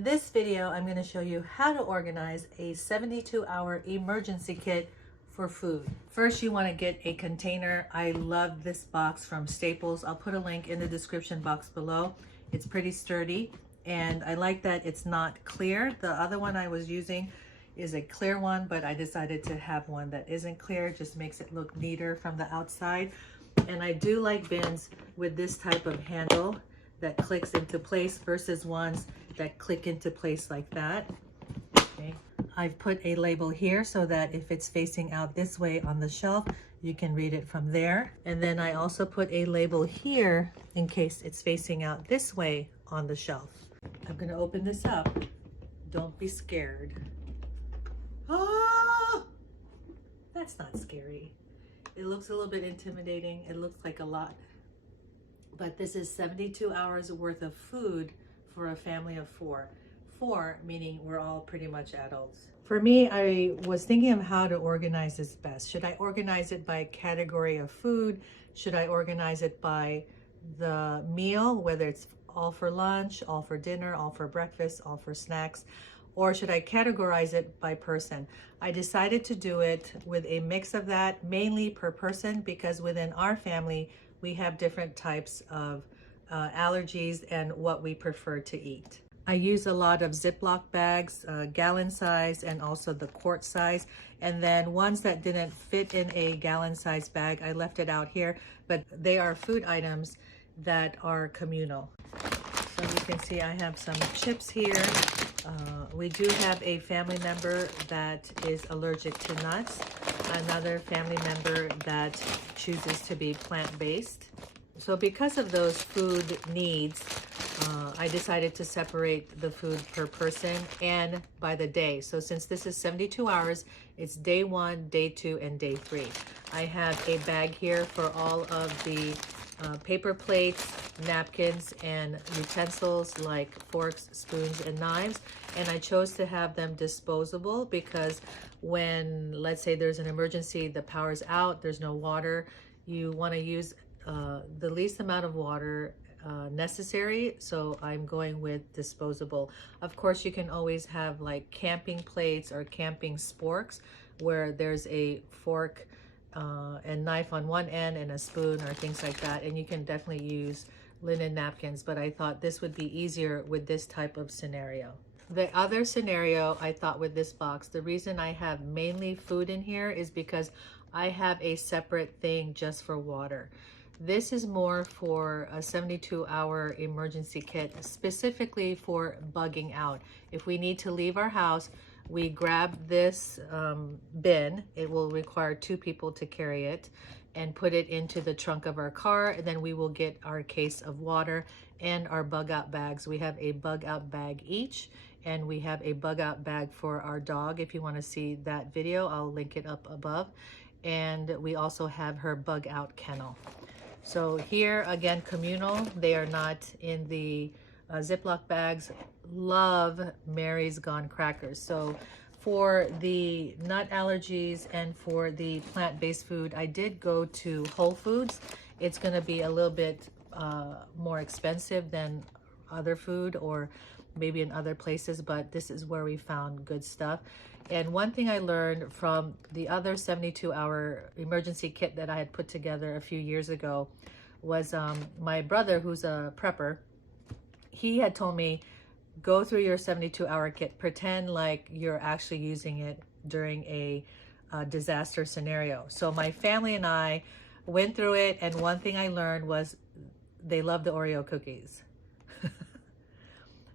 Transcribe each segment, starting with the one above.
In this video, I'm going to show you how to organize a 72-hour emergency kit for food. First, you want to get a container. I love this box from Staples. I'll put a link in the description box below. It's pretty sturdy, and I like that it's not clear. The other one I was using is a clear one, but I decided to have one that isn't clear. It just makes it look neater from the outside. And I do like bins with this type of handle that clicks into place versus ones that click into place like that. Okay, I've put a label here so that if it's facing out this way on the shelf, you can read it from there. And then I also put a label here in case it's facing out this way on the shelf. I'm gonna open this up. Don't be scared. Oh, that's not scary. It looks a little bit intimidating. It looks like a lot. But this is 72 hours worth of food for a family of four. Four meaning we're all pretty much adults. For me, I was thinking of how to organize this best. Should I organize it by category of food? Should I organize it by the meal, whether it's all for lunch, all for dinner, all for breakfast, all for snacks? Or should I categorize it by person? I decided to do it with a mix of that, mainly per person, because within our family, we have different types of allergies and what we prefer to eat. I use a lot of Ziploc bags, gallon size and also the quart size. And then ones that didn't fit in a gallon size bag, I left it out here, but they are food items that are communal. So you can see I have some chips here. We do have a family member that is allergic to nuts, another family member that chooses to be plant-based. So because of those food needs, I decided to separate the food per person and by the day. So since this is 72 hours, it's day 1, day 2, and day 3. I have a bag here for all of the paper plates, napkins, and utensils like forks, spoons, and knives. And I chose to have them disposable because when, let's say there's an emergency, the power's out, there's no water, you want to use the least amount of water necessary. So I'm going with disposable. Of course, you can always have like camping plates or camping sporks where there's a fork and knife on one end and a spoon or things like that, and you can definitely use linen napkins, but I thought this would be easier with this type of scenario. The other scenario I thought with this box, the reason I have mainly food in here is because I have a separate thing just for water. This is more for a 72-hour emergency kit, specifically for bugging out. If we need to leave our house, we grab this bin. It will require 2 people to carry it, and put it into the trunk of our car, and then we will get our case of water and our bug out bags. We have a bug out bag each, and we have a bug out bag for our dog. If you want to see that video, I'll link it up above. And we also have her bug out kennel. So here again, communal. They are not in the Ziploc bags. Love Mary's Gone crackers. So for the nut allergies and for the plant-based food, I did go to Whole Foods. It's going to be a little bit more expensive than other food or maybe in other places, but this is where we found good stuff. And one thing I learned from the other 72-hour emergency kit that I had put together a few years ago was my brother, who's a prepper, he had told me, go through your 72-hour kit, pretend like you're actually using it during a disaster scenario. So my family and I went through it, and one thing I learned was they love the Oreo cookies.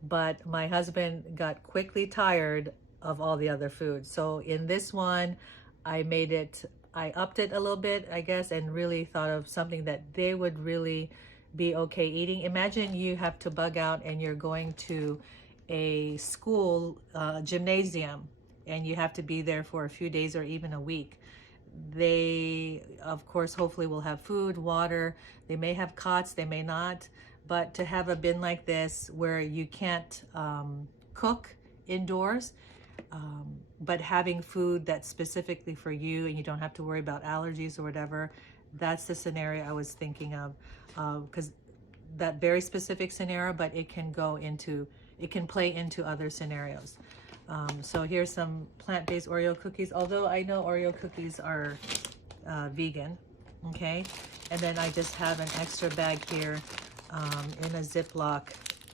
But my husband got quickly tired of all the other food. So in this one, I upped it a little bit, I guess, and really thought of something that they would really be okay eating. Imagine you have to bug out and you're going to a school gymnasium and you have to be there for a few days or even a week. They, of course, hopefully will have food, water. They may have cots, they may not. But to have a bin like this where you can't cook indoors, but having food that's specifically for you and you don't have to worry about allergies or whatever, that's the scenario I was thinking of, because that very specific scenario, but it can go into it can play into other scenarios. So here's some plant-based Oreo cookies, although I know Oreo cookies are vegan, okay? And then I just have an extra bag here in a Ziploc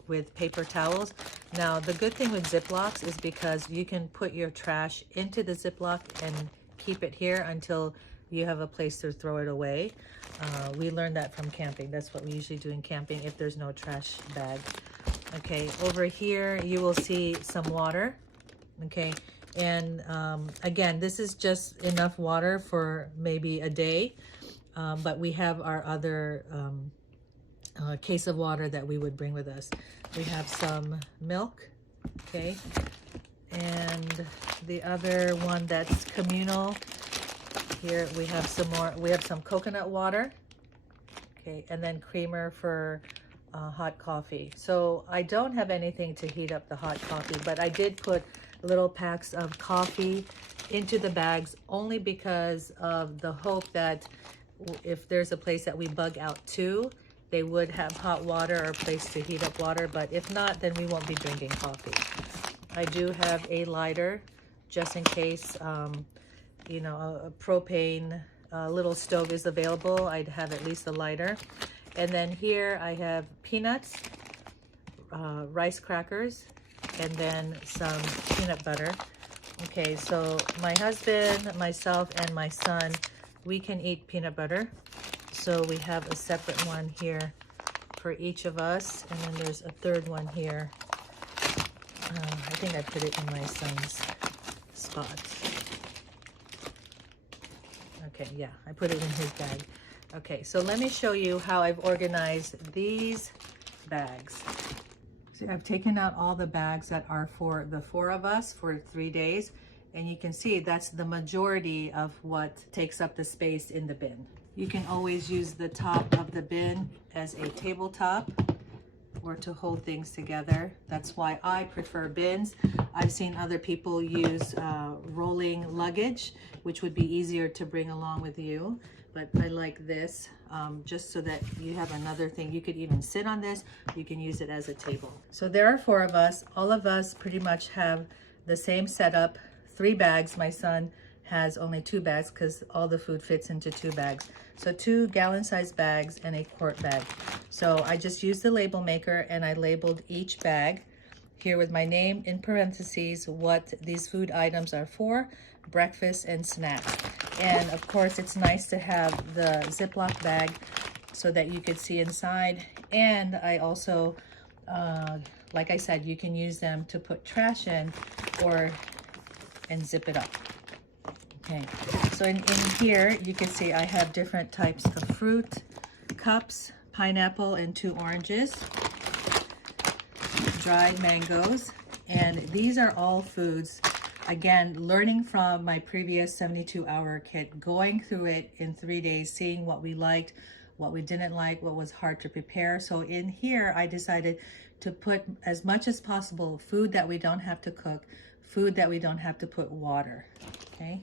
with paper towels. Now, the good thing with Ziplocs is because you can put your trash into the Ziploc and keep it here until you have a place to throw it away. We learned that from camping. That's what we usually do in camping if there's no trash bag. Okay, over here you will see some water. Okay, and again, this is just enough water for maybe a day, but we have our other case of water that we would bring with us. We have some milk, okay, and the other one that's communal. Here we have some more. We have some coconut water, okay, and then creamer for hot coffee. So I don't have anything to heat up the hot coffee, but I did put little packs of coffee into the bags only because of the hope that if there's a place that we bug out to, they would have hot water or a place to heat up water. But if not, then we won't be drinking coffee. I do have a lighter just in case, you know, a propane little stove is available. I'd have at least a lighter. And then here I have peanuts, rice crackers, and then some peanut butter. Okay, so my husband, myself, and my son, we can eat peanut butter. So we have a separate one here for each of us. And then there's a third one here. I think I put it in my son's spot. Okay, yeah, I put it in his bag. Okay, so let me show you how I've organized these bags. So I've taken out all the bags that are for the 4 of us for 3 days. And you can see that's the majority of what takes up the space in the bin. You can always use the top of the bin as a tabletop or to hold things together. That's why I prefer bins. I've seen other people use rolling luggage, which would be easier to bring along with you. But I like this just so that you have another thing. You could even sit on this. You can use it as a table. So there are 4 of us. All of us pretty much have the same setup, 3 bags. My son has only 2 bags because all the food fits into 2 bags. So 2 gallon-sized bags and a quart bag. So I just used the label maker and I labeled each bag here with my name in parentheses, what these food items are for, breakfast and snacks. And of course, it's nice to have the Ziploc bag so that you could see inside. And I also, like I said, you can use them to put trash in and zip it up. Okay, so in here, you can see I have different types of fruit, cups, pineapple, and 2 oranges, dried mangoes, and these are all foods. Again, learning from my previous 72-hour kit, going through it in 3 days, seeing what we liked, what we didn't like, what was hard to prepare. So in here, I decided to put as much as possible food that we don't have to cook, food that we don't have to put water, okay?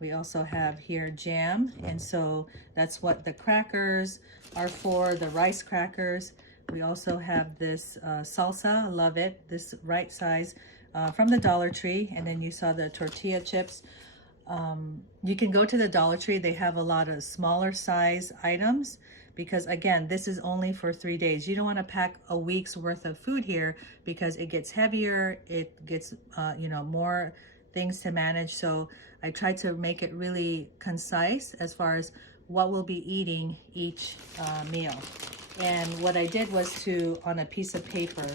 We also have here jam, and so that's what the crackers are for, the rice crackers. We also have this salsa, love it, this right size from the Dollar Tree, and then you saw the tortilla chips. You can go to the Dollar Tree, they have a lot of smaller size items because again, this is only for 3 days. You don't want to pack a week's worth of food here because it gets heavier, it gets you know, more things to manage. So I tried to make it really concise as far as what we'll be eating each meal. And what I did was to, on a piece of paper,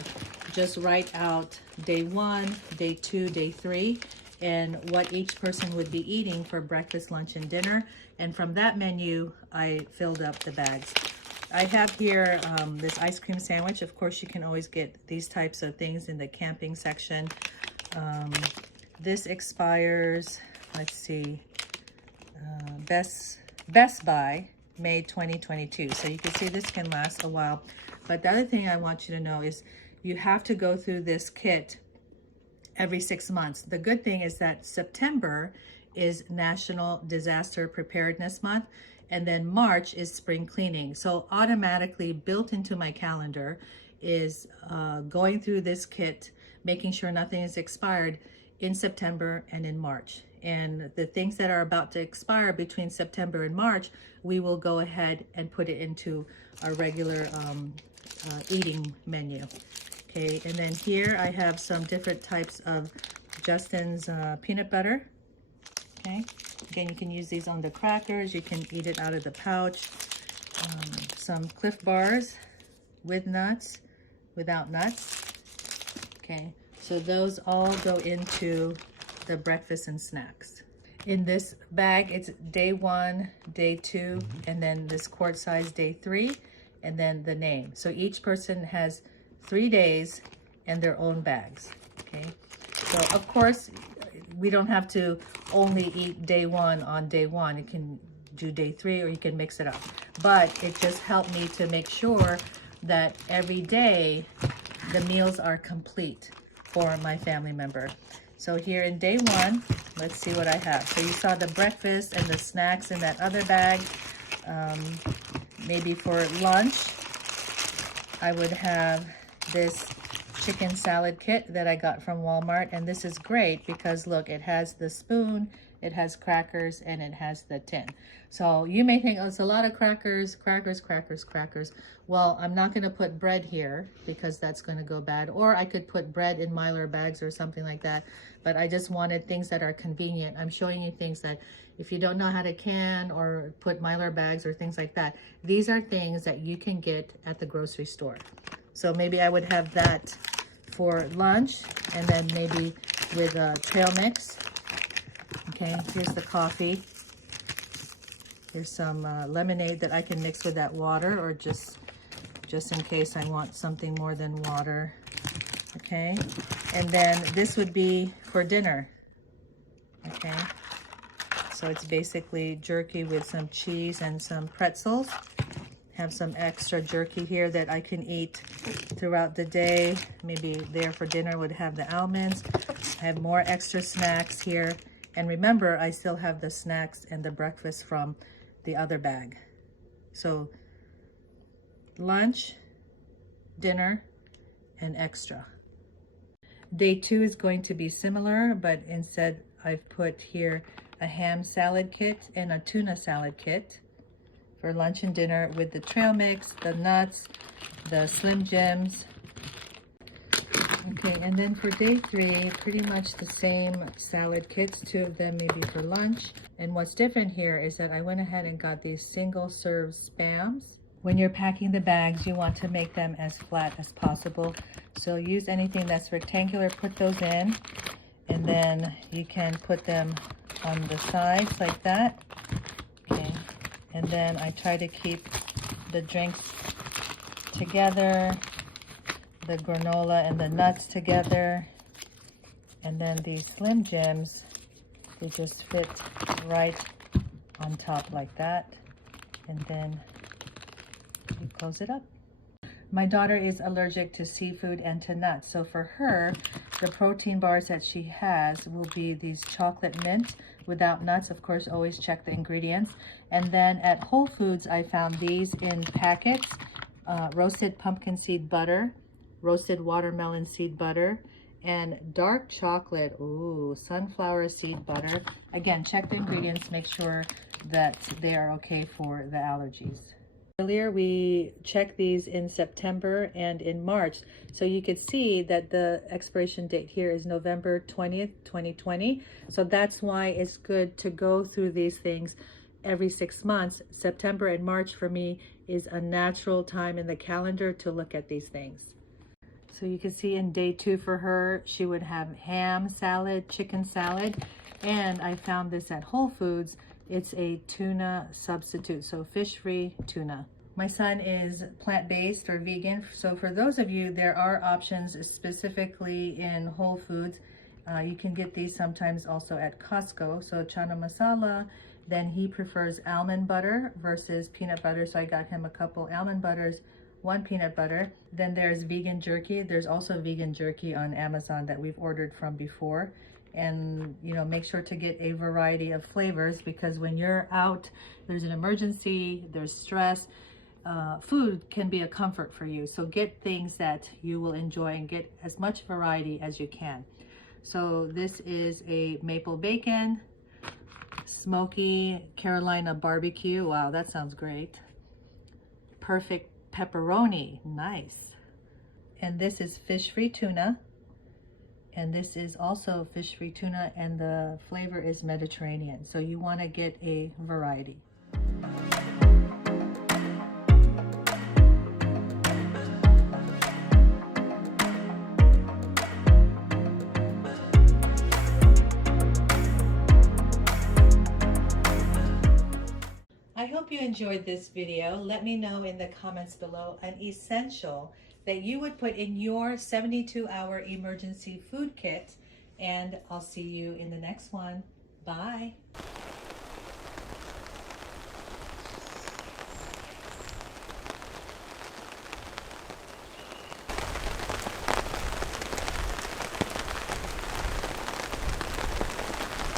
just write out day 1, day 2, day 3, and what each person would be eating for breakfast, lunch, and dinner. And from that menu, I filled up the bags. I have here this ice cream sandwich. Of course, you can always get these types of things in the camping section. This expires, let's see, Best Buy, May 2022. So you can see this can last a while. But the other thing I want you to know is you have to go through this kit every 6 months. The good thing is that September is National Disaster Preparedness Month, and then March is spring cleaning. So automatically built into my calendar is going through this kit, making sure nothing is expired in September and in March. And the things that are about to expire between September and March, we will go ahead and put it into our regular eating menu. Okay, and then here I have some different types of Justin's peanut butter. Okay, again, you can use these on the crackers, you can eat it out of the pouch. Some Cliff Bars with nuts, without nuts. Okay, so those all go into the breakfast and snacks. In this bag, it's day 1, day 2, and then this quart size day 3, and then the name. So each person has 3 days and their own bags. Okay, so of course we don't have to only eat day 1 on day 1. You can do day 3 or you can mix it up, but it just helped me to make sure that every day the meals are complete for my family member. So here in day 1, let's see what I have. So you saw the breakfast and the snacks in that other bag. Maybe for lunch, I would have this chicken salad kit that I got from Walmart. And this is great because look, it has the spoon, it has crackers, and it has the tin. So you may think, oh, it's a lot of crackers. Well, I'm not going to put bread here because that's going to go bad. Or I could put bread in Mylar bags or something like that. But I just wanted things that are convenient. I'm showing you things that if you don't know how to can or put Mylar bags or things like that, these are things that you can get at the grocery store. So maybe I would have that for lunch, and then maybe with a trail mix. Okay, here's the coffee. There's some lemonade that I can mix with that water, or just in case I want something more than water. Okay, and then this would be for dinner. Okay, so it's basically jerky with some cheese and some pretzels. Have some extra jerky here that I can eat throughout the day. Maybe there for dinner would have the almonds. I have more extra snacks here. And remember, I still have the snacks and the breakfast from the other bag. So lunch, dinner, and extra. Day 2 is going to be similar, but instead I've put here a ham salad kit and a tuna salad kit for lunch and dinner with the trail mix, the nuts, the Slim Jims. Okay, and then for day 3, pretty much the same salad kits, 2 of them maybe for lunch. And what's different here is that I went ahead and got these single serve Spams. When you're packing the bags, you want to make them as flat as possible. So use anything that's rectangular, put those in, and then you can put them on the sides like that. Okay, and then I try to keep the drinks together, the granola and the nuts together, and then these Slim Jims, they just fit right on top like that, and then you close it up. My daughter is allergic to seafood and to nuts, so for her, the protein bars that she has will be these chocolate mint without nuts. Of course, always check the ingredients. And then at Whole Foods, I found these in packets, roasted pumpkin seed butter, roasted watermelon seed butter, and dark chocolate, ooh, sunflower seed butter. Again, check the ingredients, make sure that they are okay for the allergies. Earlier, we checked these in September and in March. So you could see that the expiration date here is November 20th, 2020. So that's why it's good to go through these things every 6 months. September and March for me is a natural time in the calendar to look at these things. So you can see in day 2 for her, she would have ham salad, chicken salad, and I found this at Whole Foods. It's a tuna substitute, so fish-free tuna. My son is plant-based or vegan, so for those of you, there are options specifically in Whole Foods. You can get these sometimes also at Costco. So chana masala, then he prefers almond butter versus peanut butter, so I got him a couple almond butters, 1 peanut butter. Then there's vegan jerky. There's also vegan jerky on Amazon that we've ordered from before. And you know, make sure to get a variety of flavors, because when you're out, there's an emergency, there's stress, food can be a comfort for you. So get things that you will enjoy and get as much variety as you can. So this is a maple bacon, smoky Carolina barbecue. Wow, that sounds great. Perfect pepperoni, nice. And this is fish-free tuna. And this is also fish-free tuna, and the flavor is Mediterranean. So you want to get a variety. I hope you enjoyed this video. Let me know in the comments below an essential that you would put in your 72-hour emergency food kit, and I'll see you in the next one. Bye.